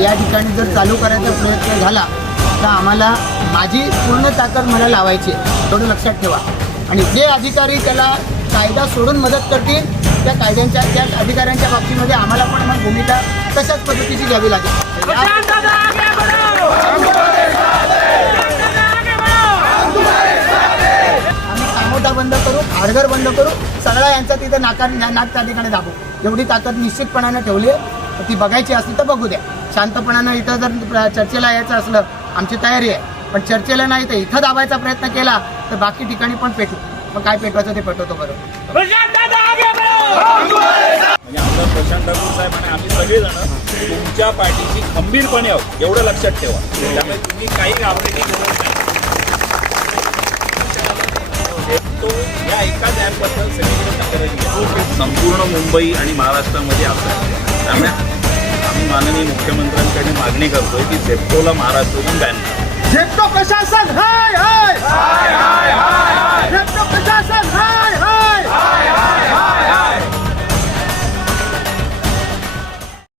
या ठिकाणी जर चालू करायचा प्रयत्न झाला तर आम्हाला माझी पूर्ण ताकद मला लावायची आहे. थोडं लक्षात ठेवा. आणि जे अधिकारी त्याला कायदा सोडून मदत करतील त्या कायद्यांच्या त्या अधिकाऱ्यांच्या बाबतीमध्ये आम्हाला पण मग भूमिका तशाच पद्धतीची घ्यावी लागेल. आम्ही कामोटा बंद करू हाडघर बंद करू सगळा यांचा तिथे नाकार नाक त्या ठिकाणी दाबू. एवढी ताकद निश्चितपणाने ठेवली आहे. ती बघायची असली तर बघू द्या. शांतपणानं इथं जर प्र- चर्चेला यायचं असलं आमची तयारी आहे. पण चर्चेला नाही तर इथं दाबायचा प्रयत्न केला तर बाकी ठिकाणी पण पेटू. मग काय पेटवायचं ते पेटवतो बरोबर म्हणजे आमदार प्रशांत ठाकूर साहेब आणि आम्ही सगळेजण तुमच्या पाठीशी खंबीरपणे आहोत एवढं लक्षात ठेवा. त्यामुळे तुम्ही काही घाबरण्याची गरज नाही तो या एकाच ॲपबद्दल सगळीकडे. संपूर्ण मुंबई आणि महाराष्ट्रामध्ये. त्यामुळे आम्ही मुख्यमंत्र्यांकडे मागणी करतोय की झेप्टोला महाराष्ट्रातून बॅन झेप्टो प्रशासन हाय हाय!